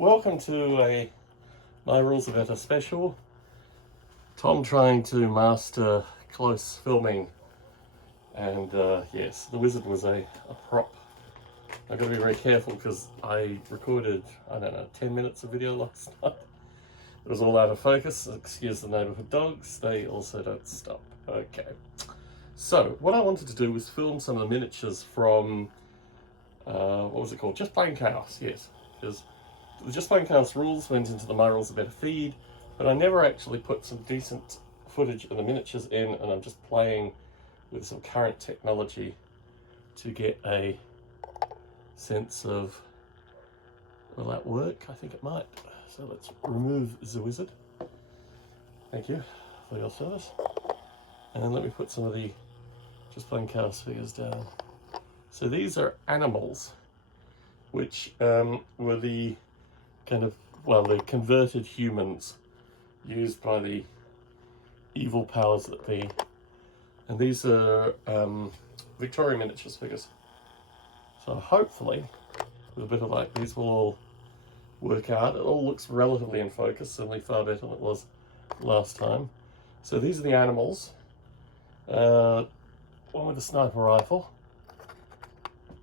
Welcome to a My Rules Are Better special. Tom trying to master close filming, and yes, the wizard was a prop. I've got to be very careful because I recorded, 10 minutes of video last night. It was all out of focus. Excuse the neighborhood dogs, they also don't stop. Okay, so what I wanted to do was film some of the miniatures from, what was it called? Just Plain Chaos, yes. Because the Just Plain Chaos rules went into the My Rules Are Better feed, but I never actually put some decent footage of the miniatures in, and I'm just playing with some current technology to get a sense of, will that work? I think it might. So let's remove the wizard. Thank you for your service. And then let me put some of the Just Plain Chaos figures down. So these are animals, which were the the converted humans used by the evil powers that be. And these are Victoria miniatures figures. So hopefully, with a bit of luck, these will all work out. It all looks relatively in focus, certainly far better than it was last time. So these are the animals. One with a sniper rifle.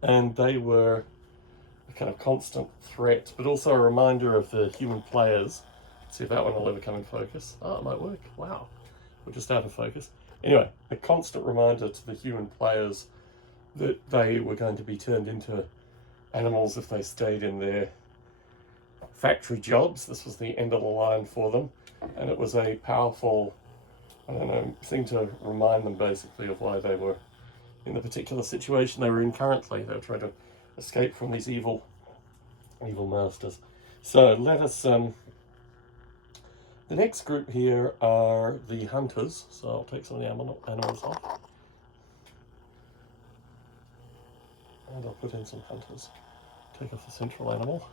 And they were a kind of constant threat, but also a reminder of the human players. Let's see if that one will ever come in focus. Oh, it might work. Wow. We're just out of focus. Anyway, a constant reminder to the human players that they were going to be turned into animals if they stayed in their factory jobs. This was the end of the line for them, and it was a powerful, thing to remind them basically of why they were in the particular situation they were in currently. They were trying to escape from these evil masters. So let us, the next group here are the hunters. So I'll take some of the animals off. And I'll put in some hunters. Take off the central animal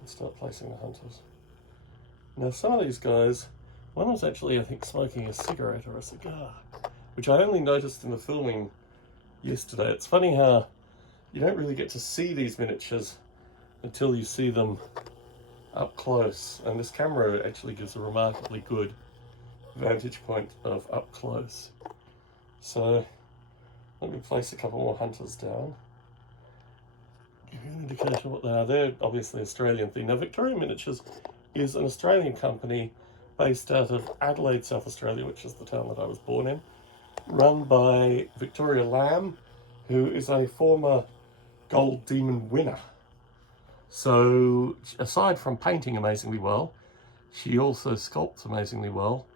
and start placing the hunters. Now some of these guys, one was actually, I think, smoking a cigarette or a cigar, which I only noticed in the filming yesterday. It's funny how you don't really get to see these miniatures until you see them up close, and this camera actually gives a remarkably good vantage point of up close. So let me place a couple more hunters down. Give you an indication of what they are. They're obviously Australian thing. Now Victoria Miniatures is an Australian company based out of Adelaide, South Australia, which is the town that I was born in, run by Victoria Lamb, who is a former Gold Demon winner. So aside from painting amazingly well, she also sculpts amazingly well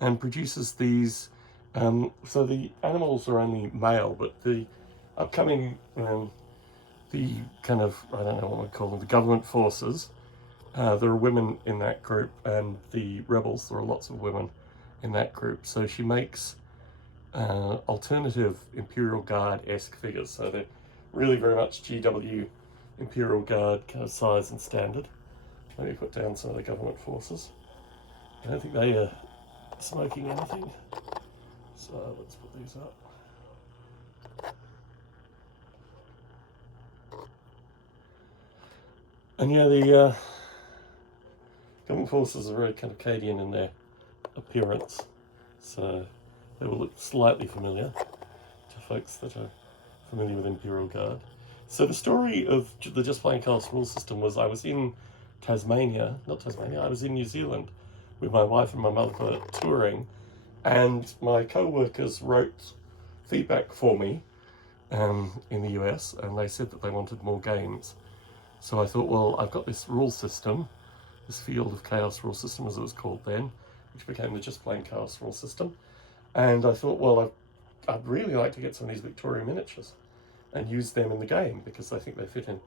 and produces these. So the animals are only male, but the upcoming, the kind of, I don't know what I'd call them, the government forces, there are women in that group, and the rebels, there are lots of women in that group. So she makes alternative Imperial Guard-esque figures. So they're really very much GW Imperial Guard kind of size and standard. Let me put down some of the government forces. I don't think they are smoking anything. So let's put these up. And yeah, the government forces are very kind of Cadian in their appearance. So they will look slightly familiar to folks that are familiar with Imperial Guard. So the story of the Just Plain Chaos rule system was I was in I was in New Zealand with my wife and my mother touring, and my co-workers wrote feedback for me in the US, and they said that they wanted more games. So I thought, well, I've got this rule system, this Field of Chaos rule system as it was called then, which became the Just Plain Chaos rule system. And I thought, well, I'd really like to get some of these Victoria miniatures and use them in the game because I think they fit in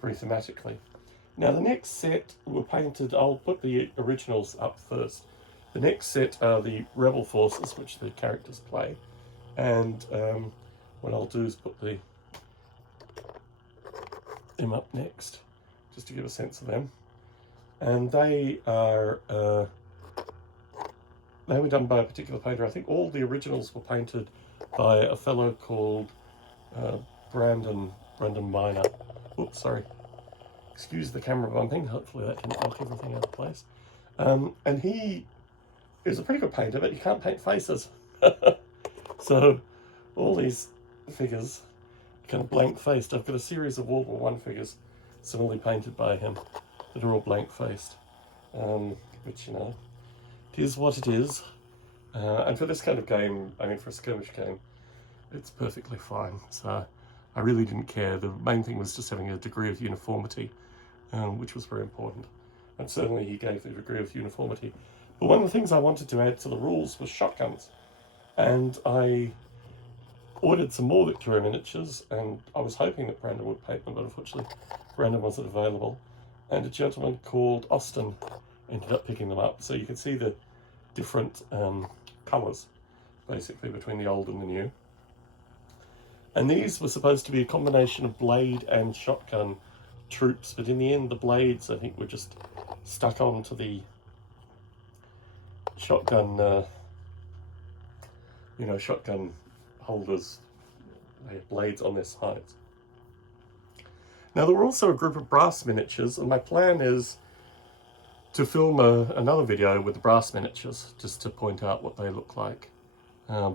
very thematically. Now the next set were painted, I'll put the originals up first. The next set are the Rebel Forces, which the characters play. And what I'll do is put them up next, just to give a sense of them. And they are, they were done by a particular painter. I think all the originals were painted by a fellow called Brendan Miner. Oops, sorry. Excuse the camera bumping, hopefully that can knock everything out of place. And he is a pretty good painter, but he can't paint faces. So all these figures are kind of blank-faced. I've got a series of World War One figures similarly painted by him that are all blank-faced. Which, you know, it is what it is. And for this kind of game, I mean for a skirmish game, it's perfectly fine. So I really didn't care. The main thing was just having a degree of uniformity, which was very important. And certainly he gave the degree of uniformity. But one of the things I wanted to add to the rules was shotguns. And I ordered some more Victoria miniatures, and I was hoping that Brandon would paint them, but unfortunately Brandon wasn't available. And a gentleman called Austin ended up picking them up. So you can see the different colours, basically, between the old and the new. And these were supposed to be a combination of blade and shotgun troops, but in the end the blades, I think, were just stuck onto the shotgun, shotgun holders. They had blades on their sides. Now there were also a group of brass miniatures, and my plan is to film another video with the brass miniatures, just to point out what they look like,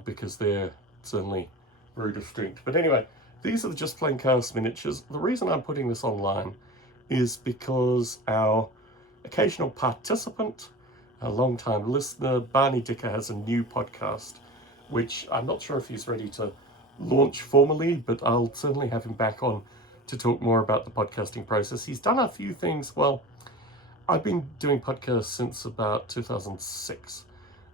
because they're certainly very distinct. But anyway, these are the Just Plain Chaos miniatures. The reason I'm putting this online is because our occasional participant, a long-time listener, Barney Dicker, has a new podcast, which I'm not sure if he's ready to launch formally, but I'll certainly have him back on to talk more about the podcasting process. He's done a few things. Well, I've been doing podcasts since about 2006,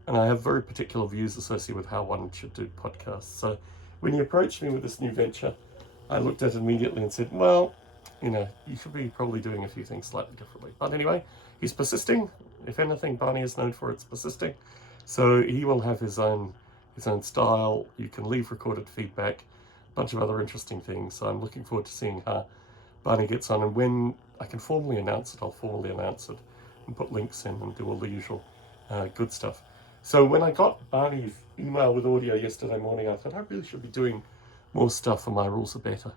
and I have very particular views associated with how one should do podcasts. So when he approached me with this new venture, I looked at it immediately and said, well, you know, you should be probably doing a few things slightly differently. But anyway, he's persisting. If anything, Barney is known for its persisting. So he will have his own style. You can leave recorded feedback, a bunch of other interesting things. So I'm looking forward to seeing how Barney gets on. And when I can formally announce it, I'll formally announce it and put links in and do all the usual good stuff. So when I got Barney's email with audio yesterday morning, I thought I really should be doing more stuff for My Rules Are Better.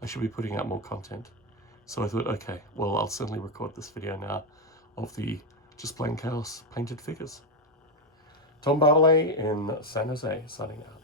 I should be putting out more content. So I thought, okay, well, I'll certainly record this video now of the Just Plain Chaos painted figures. Tom Barley in San Jose, signing out.